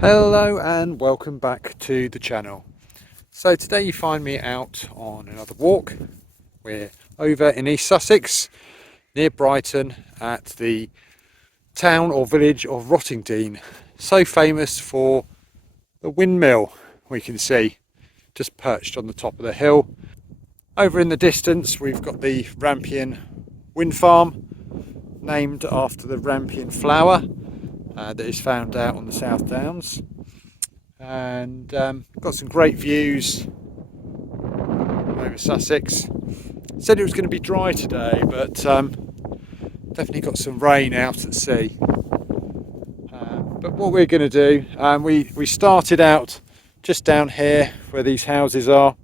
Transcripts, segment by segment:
Hello and welcome back to the channel. So today you find me out on another walk. We're over in East Sussex near Brighton at the town or village of Rottingdean, so famous for the windmill we can see just perched on the top of the hill. Over in the distance we've got the Rampion wind farm, named after the Rampion flower that is found out on the South Downs, and got some great views over Sussex. Said it was going to be dry today, but definitely got some rain out at sea. But what we're going to do, we started out just down here where these houses are,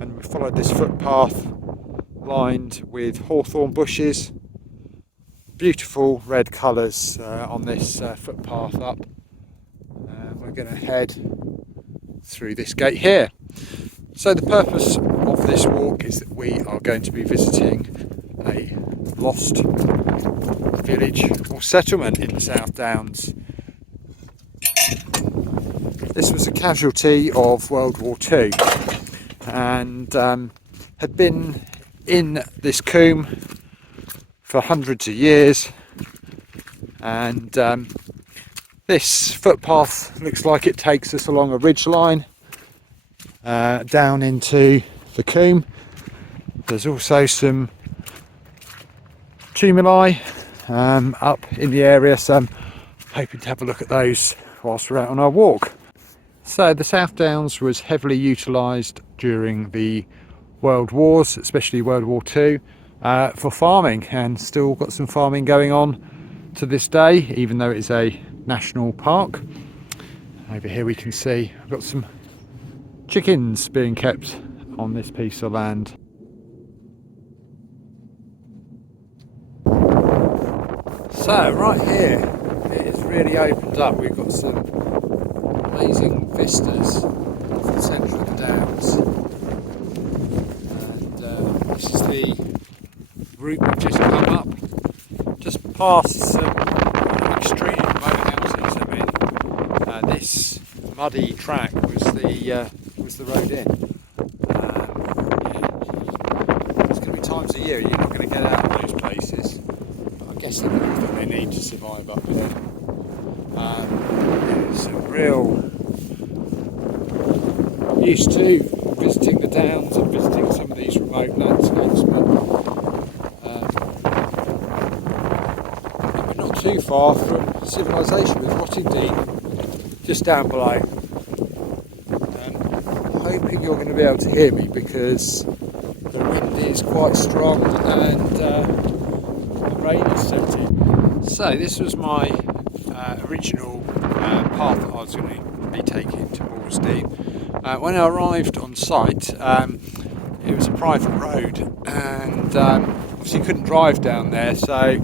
and we followed this footpath lined with hawthorn bushes. Beautiful red colours on this footpath up. We're going to head through this gate here. So the purpose of this walk is that we are going to be visiting a lost village or settlement in the South Downs. This was a casualty of World War II and had been in this coombe for hundreds of years, and this footpath looks like it takes us along a ridge line down into the coombe. There's also some tumuli up in the area, so I'm hoping to have a look at those whilst we're out on our walk. So the South Downs was heavily utilised during the World Wars, especially World War II, for farming, and still got some farming going on to this day, even though it is a national park. Over here we can see we've got some chickens being kept on this piece of land. So right here it is really opened up. We've got some amazing vistas of the centre of the Downs, and this is the route we've just come up, just past some extreme remote houses. I mean, this muddy track was the road in. There's going to be times a year you're not going to get out of those places, but I guess they're going to do what they need to survive up here. It's a real used to visiting the Downs and visiting some of these remote landscapes, but we're not too far from civilization with Rottingdean just down below. I'm hoping you're going to be able to hear me because the wind is quite strong and the rain is setting. So this was my original path that I was going to be taking to Balsdean. When I arrived on site, it was a private road, and obviously couldn't drive down there, so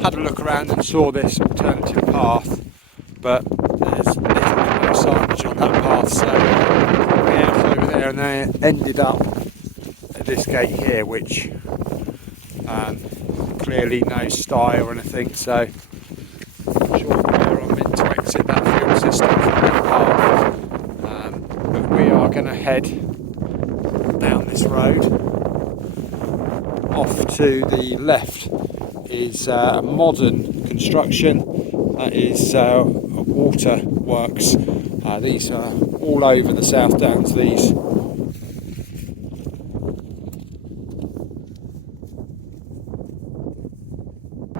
had a look around and saw this alternative path, but there's literally no signage on that path, so we out over there and they ended up at this gate here, which clearly no stye or anything, so I'm sure where I'm meant to exit that fuel system from that path. But we are going to head down this road. Off to the left is a modern construction that is water works. These are all over the South Downs, these.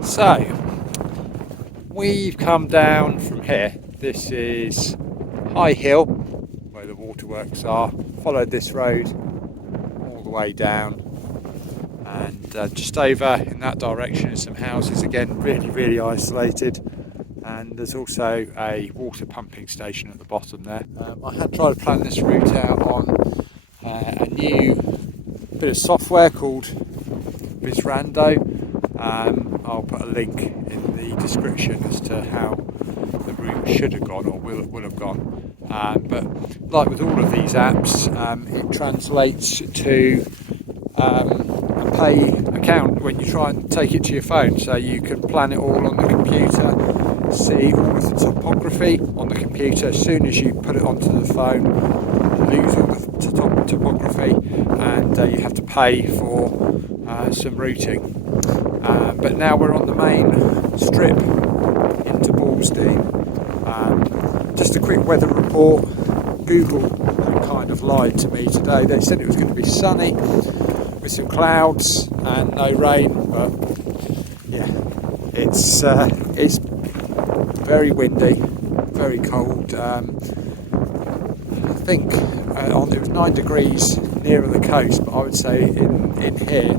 So we've come down from here. This is High Hill where the waterworks are. Followed this road all the way down, and just over in that direction is some houses, again really isolated, and there's also a water pumping station at the bottom there. I had tried to plan this route out on a new bit of software called Visrando. I'll put a link in the description as to how the route should have gone or will have gone. But like with all of these apps, it translates to a pay account when you try and take it to your phone, so you can plan it all on the computer, see all of the topography on the computer. As soon as you put it onto the phone, you lose all the topography, and you have to pay for some routing. But now we're on the main strip into Balsdean. Just a quick weather report. Google kind of lied to me today. They said it was going to be sunny with some clouds and no rain, but yeah, it's very windy, very cold. I think it was 9 degrees nearer the coast, but I would say in here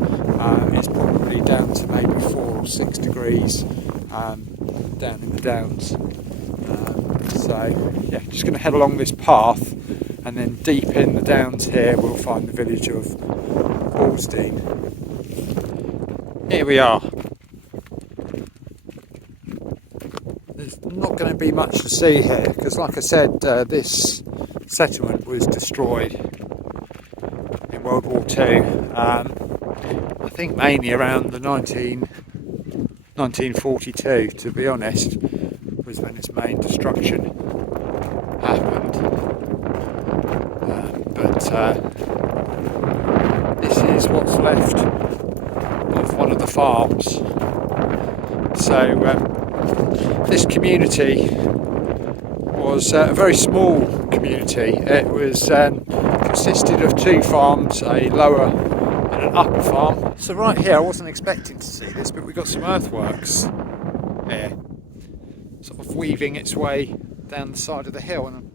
it's probably down to maybe 4 or 6 degrees down in the downs. So yeah, just going to head along this path, and then deep in the downs here we'll find the village of Balsdean. Here we are. There's not going to be much to see here because, like I said, this settlement was destroyed in World War II. I think mainly around the 1942, to be honest, was when its main destruction happened. But this is what's left of one of the farms. So this community was a very small community. It was consisted of 2 farms, a lower and an upper farm. So right here, I wasn't expecting to see this, but we got some earthworks here, sort of weaving its way down the side of the hill, and I'm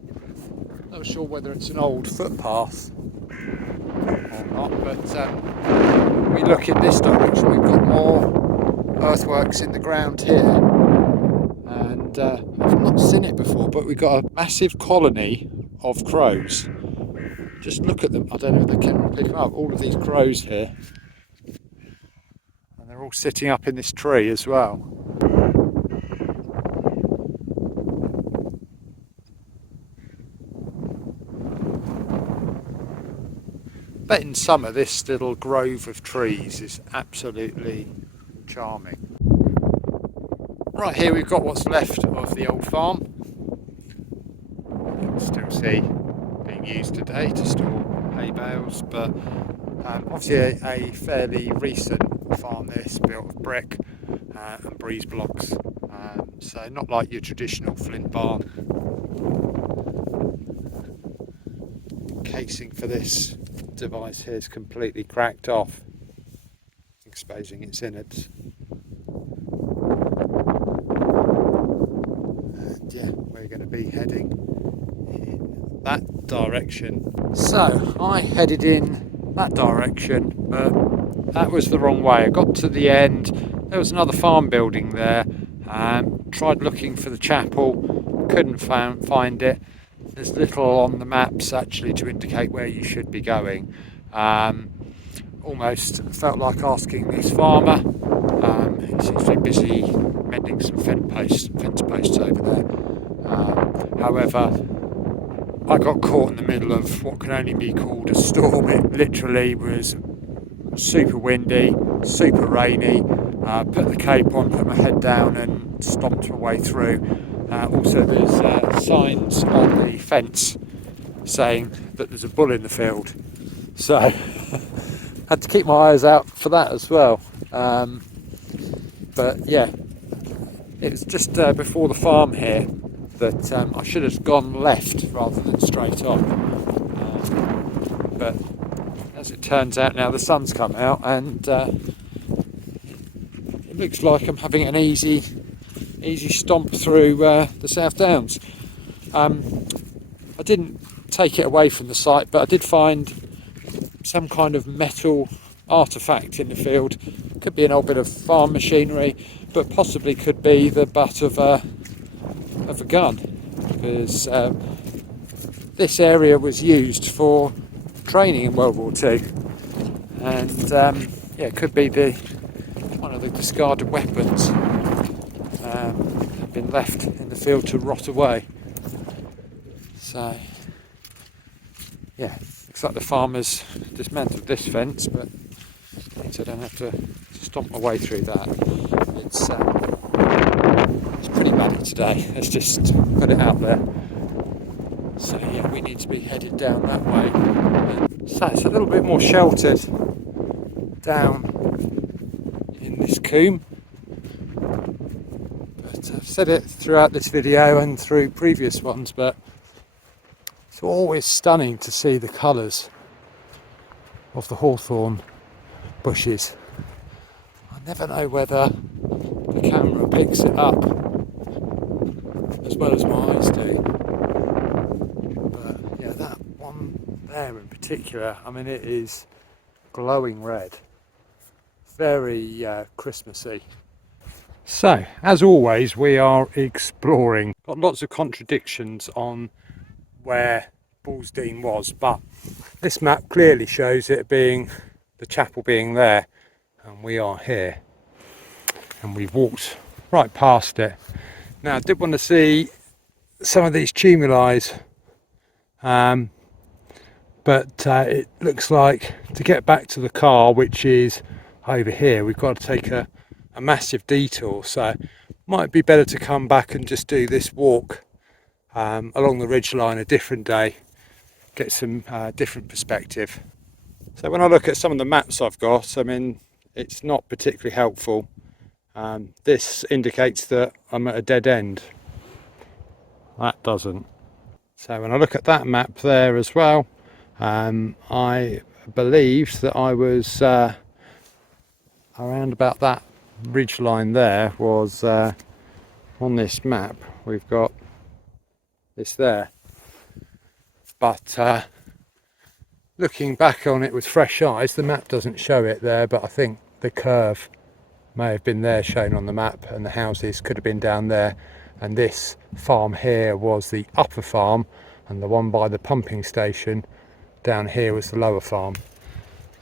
not sure whether it's an old footpath or not, but we look in this direction, we've got more earthworks in the ground here, and I've not seen it before, but we've got a massive colony of crows. Just look at them. I don't know if the camera will pick them up, all of these crows here, and they're all sitting up in this tree as well. But in summer, this little grove of trees is absolutely charming. Right here we've got what's left of the old farm. You can still see being used today to store hay bales, but obviously a fairly recent farm this, built of brick and breeze blocks, so not like your traditional flint barn. Casing for this device here is completely cracked off, exposing its innards. And yeah, we're going to be heading in that direction. So I headed in that direction, but that was the wrong way. I got to the end, there was another farm building there, tried looking for the chapel, couldn't find it. There's little on the maps actually to indicate where you should be going. Almost felt like asking this farmer. He seems to be busy mending some fence posts over there. However, I got caught in the middle of what can only be called a storm. It literally was super windy, super rainy. Put the cape on, put my head down and stomped my way through. Also there's signs on the fence saying that there's a bull in the field, so had to keep my eyes out for that as well. But yeah, it was just before the farm here that I should have gone left rather than straight on, but as it turns out now the sun's come out and it looks like I'm having an easy stomp through the South Downs. I didn't take it away from the site, but I did find some kind of metal artefact in the field. Could be an old bit of farm machinery, but possibly could be the butt of a gun, because this area was used for training in World War II, and yeah, it could be one of the discarded weapons. Have been left in the field to rot away. So yeah, looks like the farmers dismantled this fence, but means I don't have to stomp my way through that. It's pretty muddy today. Let's just put it out there. So yeah, we need to be headed down that way. So it's a little bit more sheltered down in this coombe. But I've said it throughout this video and through previous ones, but it's always stunning to see the colours of the hawthorn bushes. I never know whether the camera picks it up as well as my eyes do. But yeah, that one there in particular, I mean, it is glowing red. Very Christmassy. So, as always, we are exploring. Got lots of contradictions on where Balsdean was, but this map clearly shows it being, the chapel being there, and we are here. And we've walked right past it. Now, I did want to see some of these tumuli, but it looks like to get back to the car, which is over here, we've got to take a massive detour, so it might be better to come back and just do this walk along the ridgeline a different day, get some different perspective. So when I look at some of the maps I've got, I mean, it's not particularly helpful. This indicates that I'm at a dead end. That doesn't. So when I look at that map there as well, I believed that I was around about that ridge line there was on this map. We've got this there, but looking back on it with fresh eyes, the map doesn't show it there, but I think the curve may have been there shown on the map, and the houses could have been down there, and this farm here was the upper farm, and the one by the pumping station down here was the lower farm.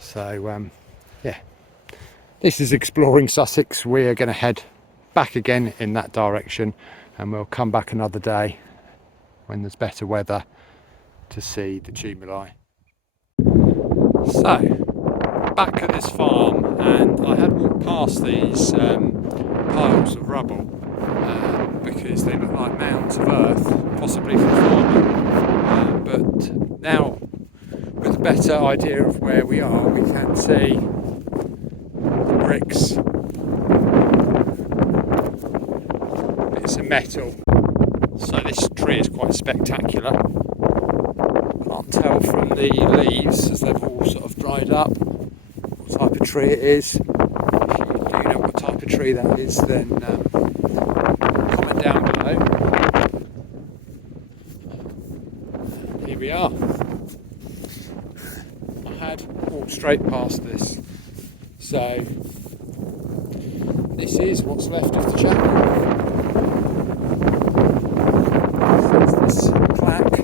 So yeah, this is Exploring Sussex. We are going to head back again in that direction, and we'll come back another day when there's better weather to see the tumuli. So, back at this farm, and I had walked past these piles of rubble because they look like mounds of earth, possibly from farming. But now, with a better idea of where we are, we can see bricks, bits of metal. So this tree is quite spectacular. Can't tell from the leaves, as they've all sort of dried up, what type of tree it is. If you know what type of tree that is, then comment down below. Here we are. I had walked straight past this. So this is what's left of the chapel. There's this plaque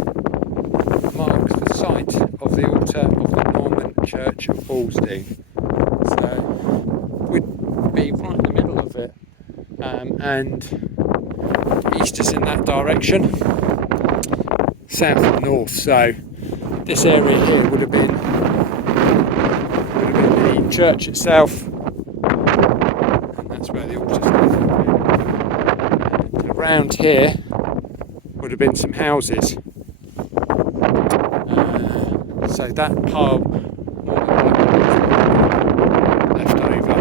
marks the site of the altar of the Norman Church of Balsdean. So we'd be right in the middle of it, and east is in that direction, south and north. So this area here would have been the church itself, and that's where the altar's located. And around here would have been some houses. So that pile more than likely left over.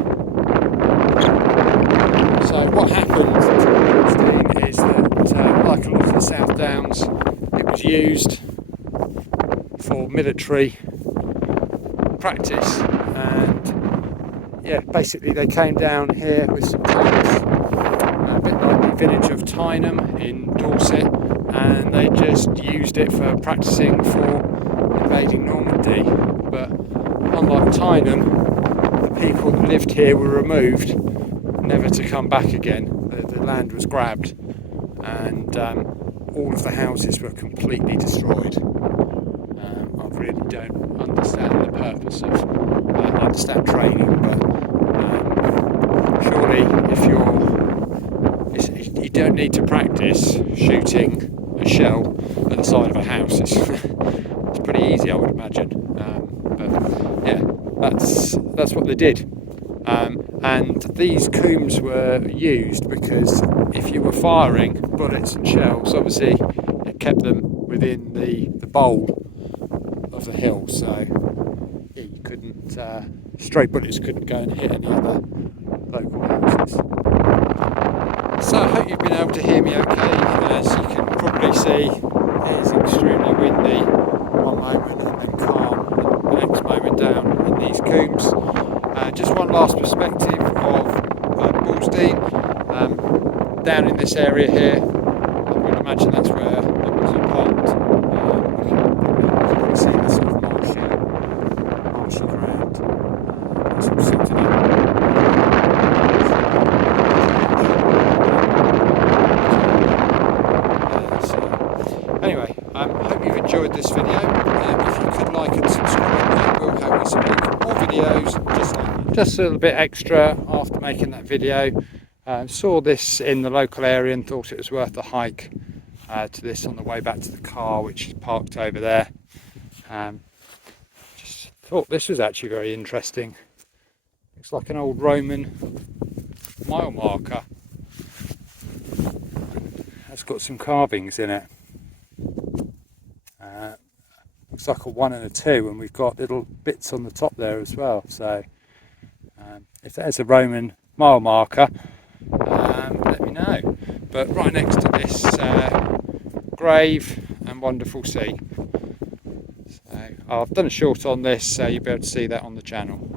So what happened to Balsdean is that, like a lot of the South Downs, it was used for military practice, and yeah, basically they came down here with some tanks, a bit like the village of Tyneham in Dorset, and they just used it for practicing for invading Normandy. But unlike Tyneham, the people that lived here were removed, never to come back again. The land was grabbed, and all of the houses were completely destroyed. I really don't understand the purpose of, I understand training, but surely you don't need to practice shooting a shell at the side of a house. It's pretty easy, I would imagine. But yeah, that's what they did. And these combs were used because if you were firing bullets and shells, obviously it kept them within the bowl of the hill, so yeah, you couldn't, stray bullets couldn't go and hit any other local houses. So I hope you've been able to hear me okay. As you can probably see, it is extremely windy one moment and then calm the next moment down in these combes. Just one last perspective of Balsdean. Down in this area here, I would imagine that's where there was a pond. You can probably see the sort of marshy ground. That's all silted in. Anyway, I hope you've enjoyed this video. If you could like and subscribe, that will help me to make more videos, just a little bit extra after making that video. Saw this in the local area and thought it was worth a hike to this on the way back to the car, which is parked over there. Just thought this was actually very interesting. Looks like an old Roman mile marker. It's got some carvings in it. Looks like a 1 and a 2, and we've got little bits on the top there as well. So if there's a Roman mile marker, let me know. But right next to this grave and wonderful sea. So I've done a short on this, so you'll be able to see that on the channel.